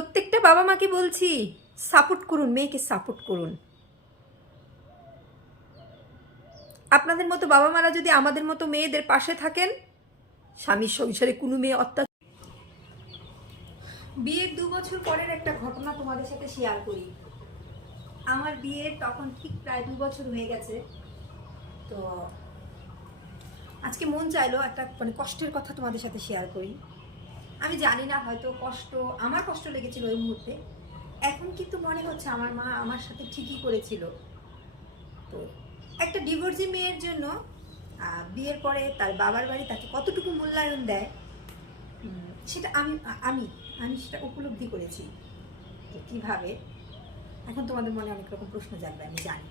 প্রত্যেকটা বাবা মাকে বলছি, সাপোর্ট করুন, মেয়েকে সাপোর্ট করুন। আপনাদের মতো বাবা মারা যদি আমাদের মতো মেয়েদের পাশে থাকেন, স্বামীর সংসারে কোনো মেয়ে অত্যাচার বিয়ের দু বছর পরের একটা ঘটনা তোমাদের সাথে শেয়ার করি। আমার বিয়ে তখন ঠিক প্রায় দু বছর হয়ে গেছে। তো আজকে মন চাইলো একটা মানে কষ্টের কথা তোমাদের সাথে শেয়ার করি। আমি জানি না হয়তো কষ্ট, আমার কষ্ট লেগেছিল ওই মুহূর্তে। এখন কিন্তু মনে হচ্ছে আমার মা আমার সাথে ঠিকই করেছিল। তো একটা ডিভোর্সি মেয়ের জন্য বিয়ের পরে তার বাবার বাড়ি তাকে কতটুকু মূল্যায়ন দেয় সেটা আমি আমি আমি সেটা উপলব্ধি করেছি। তো কীভাবে? এখন তোমাদের মনে অনেক রকম প্রশ্ন জাগবে, আমি জানি।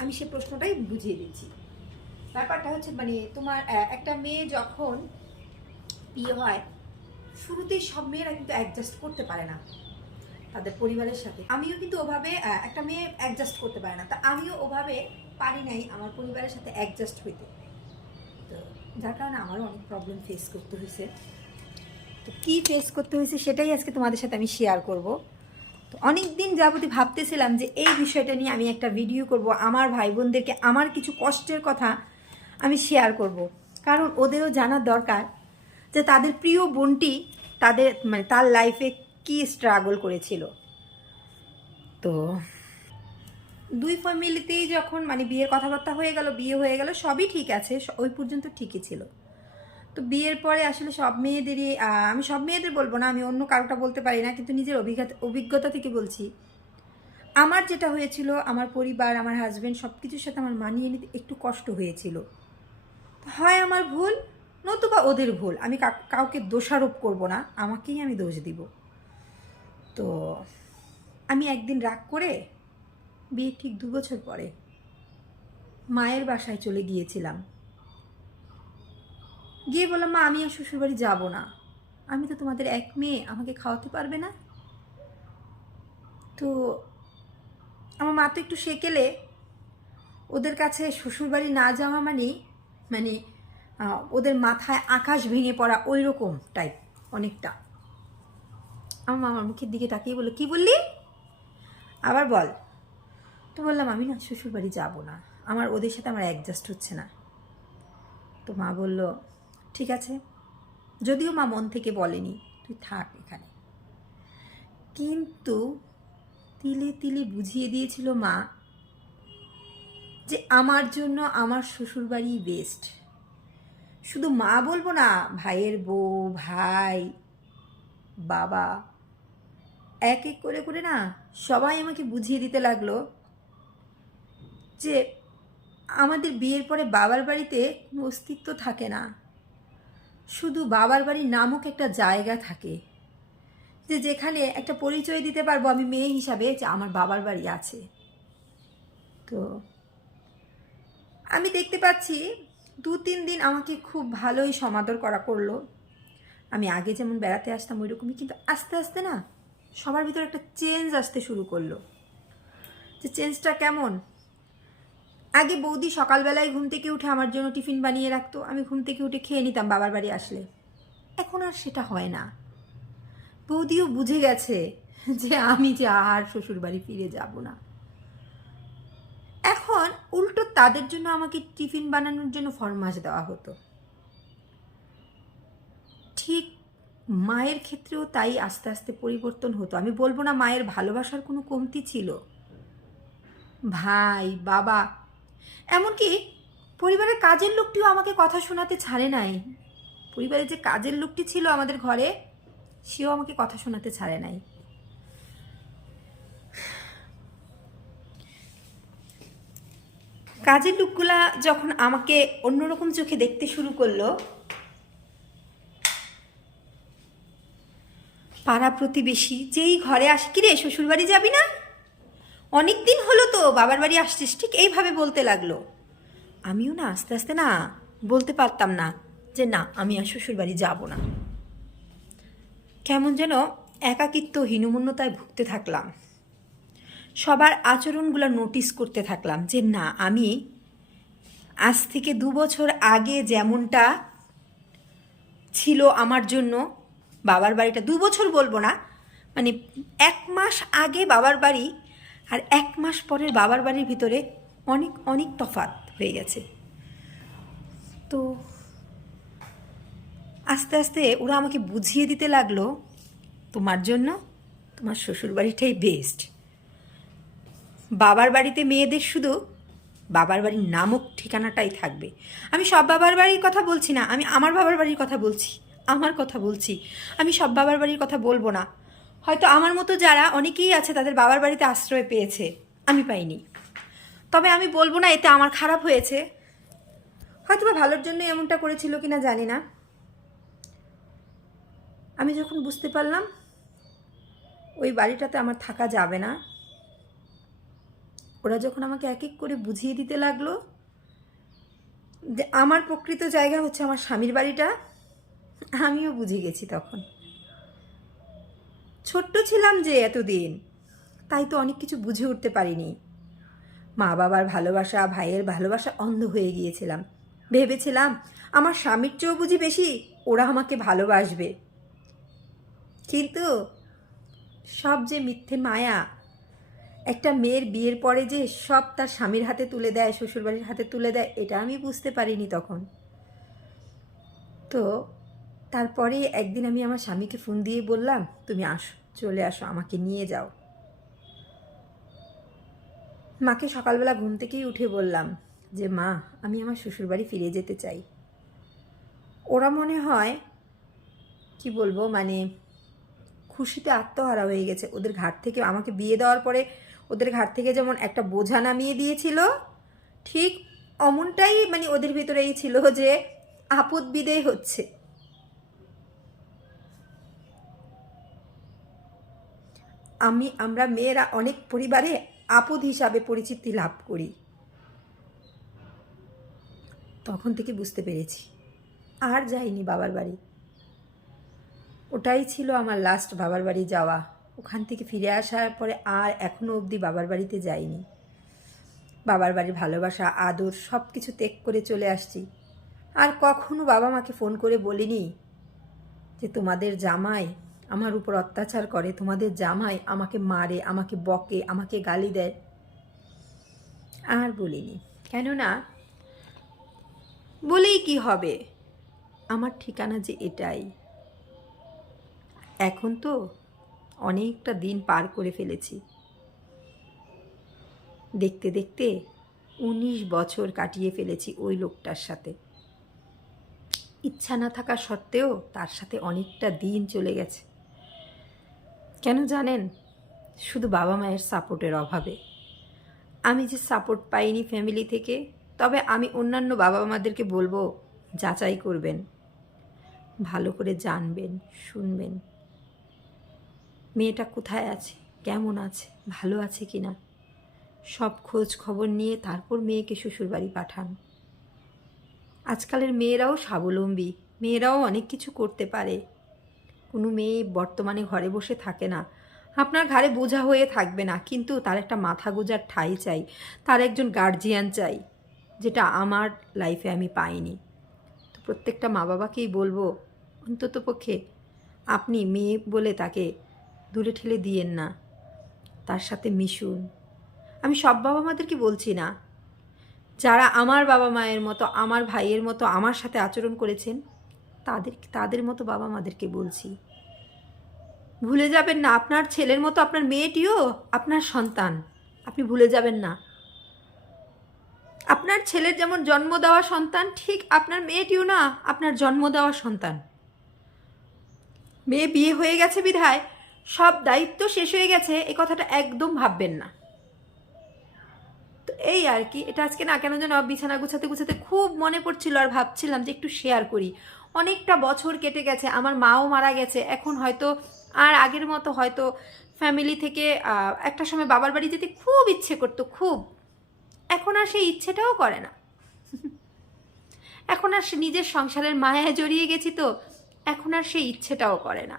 আমি সে প্রশ্নটাই বুঝিয়ে দিচ্ছি। ব্যাপারটা হচ্ছে মানে তোমার একটা মেয়ে যখন বিয়ে হয়, শুরুতেই সব মেয়েরা কিন্তু অ্যাডজাস্ট করতে পারে না তাদের পরিবারের সাথে। আমিও কিন্তু ওভাবে একটা মেয়ে অ্যাডজাস্ট করতে পারে না। তা আমিও ওভাবে পারি নাই আমার পরিবারের সাথে অ্যাডজাস্ট হইতে। তো যার কারণে আমারও অনেক প্রবলেম ফেস করতে হয়েছে তো কী ফেস করতে হয়েছে সেটাই আজকে তোমাদের সাথে আমি শেয়ার করব। তো অনেক দিন যাবতীয় ভাবতেছিলাম যে এই বিষয়টা নিয়ে আমি একটা ভিডিও করব, আমার ভাই বোনদেরকে আমার কিছু কষ্টের কথা আমি শেয়ার করব। কারণ ওদেরও জানার দরকার যে তাদের প্রিয় বোনটি তাদের মানে তার লাইফে কি স্ট্রাগল করেছিল। তো দুই ফ্যামিলিতেই যখন মানে বিয়ের কথাবার্তা হয়ে গেল, বিয়ে হয়ে গেল, সবই ঠিক আছে ওই পর্যন্ত ঠিকই ছিল। তো বিয়ের পরে আসলে সব মেয়েদেরই আমি সব মেয়েদের বলব না, আমি অন্য কারোটা বলতে পারি না, কিন্তু নিজের অভিজ্ঞতা অভিজ্ঞতা থেকে বলছি। আমার যেটা হয়েছিল, আমার পরিবার, আমার হাজব্যান্ড সব কিছুর সাথে আমার মানিয়ে নিতে একটু কষ্ট হয়েছিল। হয় আমার ভুল নতুবা ওদের ভুল। আমি কাউকে দোষারোপ করব না আমাকেই আমি দোষ দিব। তো আমি একদিন রাগ করে বিয়ে ঠিক দু বছর পরে মায়ের বাসায় চলে গিয়েছিলাম। গিয়ে বললাম মা আমি আর শ্বশুরবাড়ি যাব না। আমি তো তোমাদের এক মেয়ে আমাকে খাওয়াতে পারবে না? তো আমার মা তো একটু সেকেলে ওদের কাছে শ্বশুরবাড়ি না যাওয়া মানে আহ, ওদের মাথায় আকাশ ভেঙে পড়া ওই রকম টাইপ অনেকটা। আমার মা আমার মুখের দিকে তাকিয়ে বলল, কি বললি? আবার বল। তো বললাম, আমি না শ্বশুরবাড়ি যাব না। আমার ওদের সাথে আমার অ্যাডজাস্ট হচ্ছে না। তো মা বলল, ঠিক আছে। যদিও মা মন থেকে বলেনি, তুই থাক এখানে। কিন্তু তিলে তিলে বুঝিয়ে দিয়েছিল মা যে আমার জন্য আমার শ্বশুরবাড়ি বেস্ট শুধু মা বলব না, ভাইয়ের বউ, ভাই, বাবা, এক এক করে করে না সবাই আমাকে বুঝিয়ে দিতে লাগল যে আমাদের বিয়ের পরে বাবার বাড়িতে কোনো অস্তিত্ব থাকে না। শুধু বাবার বাড়ির নামক একটা জায়গা থাকে যে যেখানে একটা পরিচয় দিতে পারব আমি মেয়ে হিসাবে যে আমার বাবার বাড়ি আছে। তো আমি দেখতে পাচ্ছি দু তিন দিন আমাকে খুব ভালোই সমাদর করা করল আমি আগে যেমন বেড়াতে আসতাম ওই রকমই কিন্তু আস্তে আস্তে না সবার ভিতরে একটা চেঞ্জ আসতে শুরু করল। যে চেঞ্জটা কেমন? আগে বৌদি সকালবেলায় ঘুম থেকে উঠে আমার জন্য টিফিন বানিয়ে রাখতো, আমি ঘুম থেকে উঠে খেয়ে নিতাম বাবার বাড়ি আসলে। এখন আর সেটা হয় না। বৌদিও বুঝে গেছে যে আমি যে আর শ্বশুর বাড়ি ফিরে যাব না। উল্টো তাদের জন্য আমাকে টিফিন বানানোর জন্য ফরমাস দেওয়া হতো। ঠিক মায়ের ক্ষেত্রেও তাই আস্তে আস্তে পরিবর্তন হতো। আমি বলব না মায়ের ভালোবাসার কোনো কমতি ছিল। ভাই, বাবা, এমনকি পরিবারের কাজের লোকটিও আমাকে কথা শোনাতে ছাড়ে নাই। পরিবারের যে কাজের লোকটি ছিল আমাদের ঘরে, সেও আমাকে কথা শোনাতে ছাড়ে নাই। কাজের লোকগুলা যখন আমাকে অন্যরকম চোখে দেখতে শুরু করল, পাড়া প্রতিবেশী, যেই ঘরে আসে, কিরে শ্বশুর বাড়ি যাবি না? অনেক দিন হলো তো, বাবার বাড়ি আসছিস। ঠিক এইভাবে বলতে লাগল। আমিও না, আস্তে আস্তে না বলতে পারতাম না যে, না, আমি আর শ্বশুর বাড়ি যাব না। কেমন যেন একাকিত্ব হীনমন্যতায় ভুগতে থাকলাম। সবার আচরণগুলো নোটিস করতে থাকলাম যে না, আমি আজ থেকে দু বছর আগে যেমনটা ছিল আমার জন্য, বাবার বাড়িটা দু বছর বলব না মানে এক মাস আগে বাবার বাড়ি আর এক মাস পরের বাবার বাড়ির ভিতরে অনেক অনেক তফাত হয়ে গেছে। তো আস্তে আস্তে ওরা আমাকে বুঝিয়ে দিতে লাগল, তোমার জন্য তোমার শ্বশুর বাড়িটাই বেস্ট বাবার বাড়িতে মেয়েদের শুধু বাবার বাড়ির নামক ঠিকানাটাই থাকবে। আমি সব বাবার বাড়ির কথা বলছি না, আমি আমার বাবার বাড়ির কথা বলছি, আমার কথা বলছি। আমি সব বাবার বাড়ির কথা বলব না। হয়তো আমার মতো যারা অনেকেই আছে তাদের বাবার বাড়িতে আশ্রয় পেয়েছে, আমি পাইনি। তবে আমি বলব না, এতে আমার খারাপ হয়েছে। হয়তো বা ভালোর জন্য এমনটা করেছিল কিনা জানি না। আমি যখন বুঝতে পারলাম, ওই বাড়িটাতে আমার থাকা যাবে না ওরা যখন আমাকে এক এক করে বুঝিয়ে দিতে লাগল যে আমার প্রকৃত জায়গা হচ্ছে আমার স্বামীর বাড়িটা, আমিও বুঝে গেছি তখন। ছোট্ট ছিলাম যে এতদিন, তাই তো অনেক কিছু বুঝে উঠতে পারিনি। মা বাবার ভালোবাসা, ভাইয়ের ভালোবাসা অন্ধ হয়ে গিয়েছিলাম। ভেবেছিলাম, আমার স্বামীর চেয়েও বুঝি বেশি ওরা আমাকে ভালোবাসবে। কিন্তু সব যে মিথ্যে মায়া একটা মেয়ের বিয়ের পরে যে সব তার স্বামীর হাতে তুলে দেয়, শ্বশুরবাড়ির হাতে তুলে দেয়, এটা আমি বুঝতে পারিনি তখন। তো তারপরে একদিন আমি আমার স্বামীকে ফোন দিয়ে বললাম, তুমি আসো, চলে আসো, আমাকে নিয়ে যাও। মাকে সকালবেলা ঘুম থেকেই উঠে বললাম যে, মা, আমি আমার শ্বশুরবাড়ি ফিরে যেতে চাই। ওরা মনে হয়, কি বলব মানে খুশিতে আত্মহারা হয়ে গেছে। ওদের ঘাট থেকে আমাকে বিয়ে দেওয়ার পরে ওদের ঘাট থেকে যেমন একটা বোঝা নামিয়ে দিয়েছিল, ঠিক অমনটাই মানে ওদের ভিতরেই ছিল যে আপদ বিদেয় হচ্ছে। আমি, আমরা মেয়েরা অনেক পরিবারে আপদ হিসাবে পরিচিতি লাভ করি। তখন থেকে বুঝতে পেরেছি, আর যাইনি বাবার বাড়ি। ওটাই ছিল আমার লাস্ট বাবার বাড়ি যাওয়া। ওখান থেকে ফিরে আসার পরে আর এখনও অবধি বাবার বাড়িতে যাইনি। বাবার বাড়ির ভালোবাসা, আদর সব কিছু ত্যাগ করে চলে আসছি। আর কখনো বাবা মাকে ফোন করে বলিনি যে, তোমাদের জামাই আমার উপর অত্যাচার করে, তোমাদের জামাই আমাকে মারে, আমাকে বকে, আমাকে গালি দেয়। আর বলিনি। কেননা বলেই কি হবে? আমার ঠিকানা যে এটাই। এখন তো অনেকটা দিন পার করে ফেলেছি। দেখতে দেখতে উনিশ বছর কাটিয়ে ফেলেছি ওই লোকটার সাথে। ইচ্ছা না থাকা সত্ত্বেও তার সাথে অনেকটা দিন চলে গেছে। কেন জানেন? শুধু বাবা মায়ের সাপোর্টের অভাবে। আমি যে সাপোর্ট পাইনি ফ্যামিলি থেকে, তবে আমি অন্যান্য বাবা মাদেরকে বলব, যাচাই করবেন। ভালো করে জানবেন, শুনবেন। মেয়েটা কোথায় আছে? কেমন আছে? ভালো আছে কি না সব খোঁজ খবর নিয়ে তারপর মেয়েকে শ্বশুরবাড়ি পাঠান। আজকালের মেয়েরাও স্বাবলম্বী, মেয়েরাও অনেক কিছু করতে পারে। কোনো মেয়ে বর্তমানে ঘরে বসে থাকে না। আপনার ঘাড়ে বোঝা হয়ে থাকবে না, কিন্তু তার একটা মাথা গোজার ঠাই চাই, তার একজন গার্জিয়ান চাই, যেটা আমার লাইফে আমি পাইনি। তো প্রত্যেকটা মা বাবাকেই বলব অন্তত পক্ষে আপনি মেয়ে বলে তাকে দূরে ঠেলে দিয়েন না। তার সাথে মিশুন। আমি সব বাবা মাদেরকে বলছি না। যারা আমার বাবা মায়ের মতো, আমার ভাইয়ের মতো আমার সাথে আচরণ করেছেন, তাদের তাদের মতো বাবা মাদেরকে বলছি। ভুলে যাবেন না, আপনার ছেলের মতো আপনার মেয়েটিও আপনার সন্তান। আপনি ভুলে যাবেন না। আপনার ছেলের যেমন জন্ম দেওয়া সন্তান, ঠিক আপনার মেয়েটিও না আপনার জন্ম দেওয়া সন্তান। মেয়ে বিয়ে হয়ে গেছে বিধায় সব দায়িত্ব শেষ হয়ে গেছে এই কথাটা একদম ভাববেন না। তো এই আর কি, এটা আজকে না কেন যেন বিছানা গুছাতে গুছাতে খুব মনে পড়ছিল আর ভাবছিলাম যে একটু শেয়ার করি। অনেকটা বছর কেটে গেছে, আমার মাও মারা গেছে, এখন হয়তো আর আগের মতো হয়তো ফ্যামিলি থেকে একটা সময় বাবার বাড়ি যেতে খুব ইচ্ছে করতো, খুব। এখন আর সেই ইচ্ছেটাও করে না। এখন আর সে নিজের সংসারের মায়ায় জড়িয়ে গেছি তো, এখন আর সেই ইচ্ছেটাও করে না।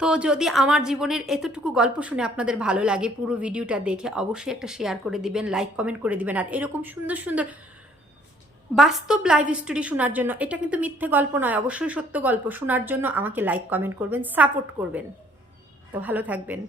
তো যদি আমার জীবনের এতটুকু গল্প শুনে আপনাদের ভালো লাগে, পুরো ভিডিওটা দেখে অবশ্যই একটা শেয়ার করে দিবেন লাইক কমেন্ট করে দিবেন। আর এরকম সুন্দর সুন্দর বাস্তব লাইভ স্টোরি শোনার জন্য, এটা কিন্তু মিথ্যে গল্প নয়, অবশ্যই সত্য গল্প। শোনার জন্য আমাকে লাইক কমেন্ট করবেন সাপোর্ট করবেন। তো ভালো থাকবেন।